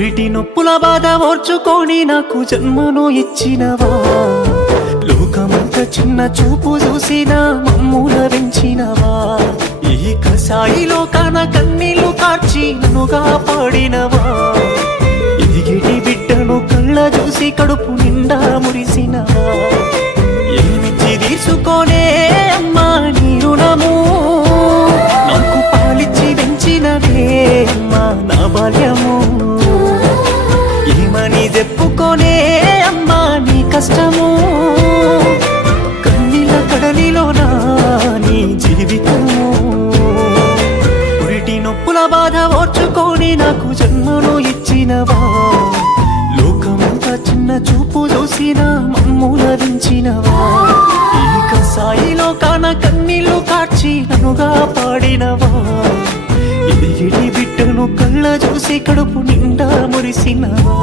పురిటి నొప్పుల బాధ ఓర్చుకొని నాకు జన్మను ఇచ్చినవా లోకమంతా చిన్న చూపు చూసిన మమ్ముల పెంచినవా ఈ కసాయి లోకాన కన్నీళ్లు కార్చి నన్నుగా పాడినవా ఎదిగిటి బిడ్డను కళ్ళ చూసి కడుపు నిండా మురిసినవా ఏమిచ్చి తీసుకోనే అమ్మా నీ రుణము నాకు పాలిచ్చి పెంచినవే అమ్మా నా బాల్యము ఏమని చెప్పుకోనే అమ్మా నీ కష్టము కన్నీళ్ళ కడలిలోనా నీ జీవితము పురిటి నొప్పుల బాధ ఓర్చుకొని నాకు జన్మను ఇచ్చినవా లోకమంతా చిన్న చూపు చూసిన మమ్ముల దించినవా ఈ కసాయిలో కాన కన్నీళ్లు కార్చి నన్నుగా పాడినవా ఎదిగిటి బిడ్డను కళ్ళ చూసి కడుపు నిండా మురిసినవా